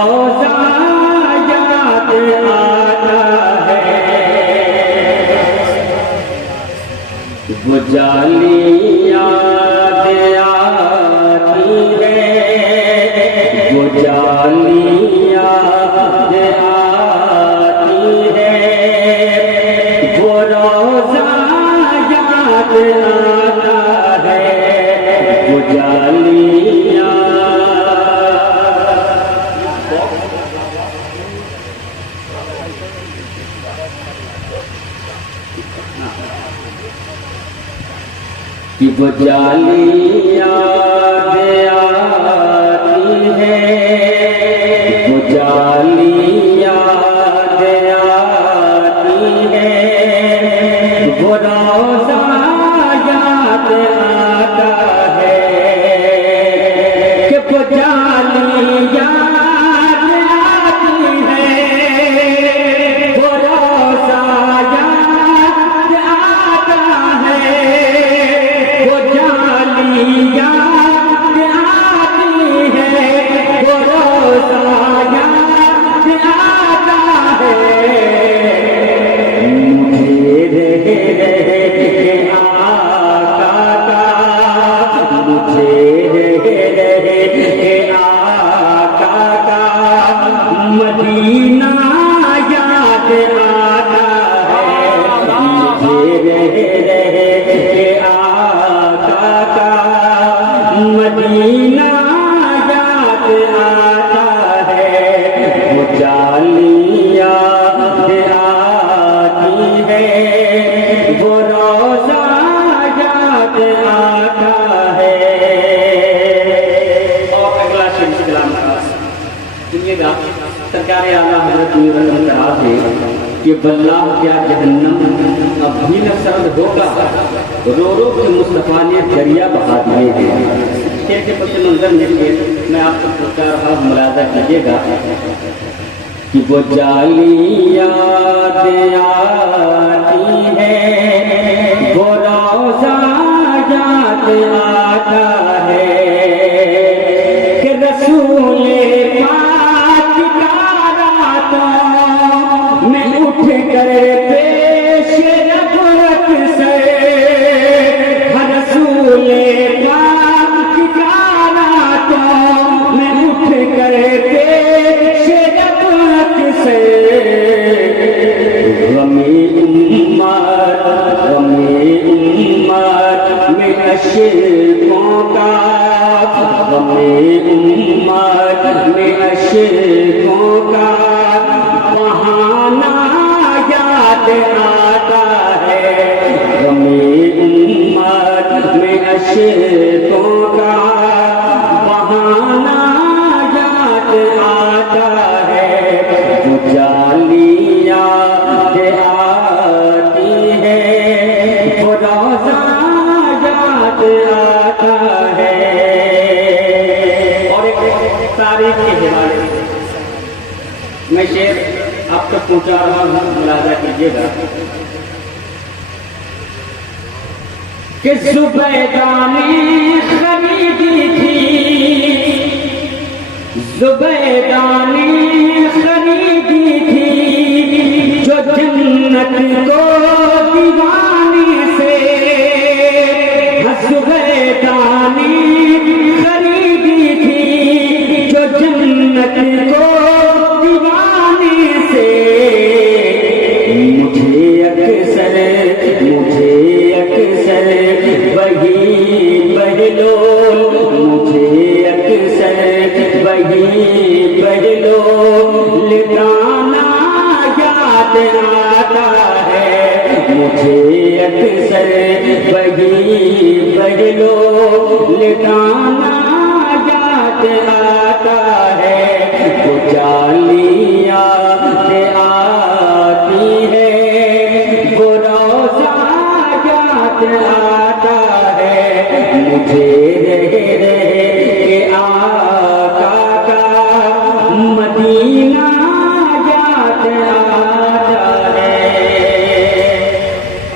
रोज़ा याद आता है, वो जाली याद आती है, वो जाली याद आती है, वो रोज़ा याद आता है, वो जाली कि वो जाली याद आती है, वो जाली याद आती है, वो रोज़ा याद आता है, कि वो जाली याद आती है, वो रोज़ा याद आता है, वो जाली याद आती है, वो रोज़ा याद आता है, मुझे रह के आका का, मुझे रह के आका का मदीना याद आता है, मुझे रह के आका का मदीना याद आता है, वो जाली याद आती है, वो रोज़ा याद आता है। और अगला शेर कलाम सुनिएगा। सरकार आला हज़रत नूर है कि वल्लाह क्या जहन्नम अब भी न सर्द होगा, रो रो के मुस्तफ़ा ने दरिया बहा दिए हैं। शेर के पक्ष मंजर में मैं आपको पूछता रहा, मुलाजा कीजिएगा कि वो जाली याद आती है, वो रोज़ा याद आता है, कि रसूले पाक का रातों में उठ कर पेश रफ़त से, रसूले पाक का रातों में उठ कर पेश रफ़त से, गमे उम्मत में अशकों का, गमे उम्मत में अशकों का बहाना याद आता है, गमे उम्मत में अशकों का बहाना याद आता है, वो जाली याद आती है, वो रोज़ा याद आता है। और एक तारीख के हवाले मैं शेर आप तक पहुंचा रहा हूँ, मुलाजा कीजिएगा कि ज़ुबैदा ने खरीदी थी, ज़ुबैदा ने खरीदी थी जो जन्नत को दीवानी से, ज़ुबैदा ने खरीदी थी जो जन्नत को दीवानी से, मुझे अक्सर वही पहलो, मुझे अक्सर वही पहलो लिटाना याद आता है, मुझे अक्सर वही पहलो लिटाना याद आता है, वो जाली याद आती है, वो रोज़ा याद आता है, मुझे रह के आका का मदीना याद आता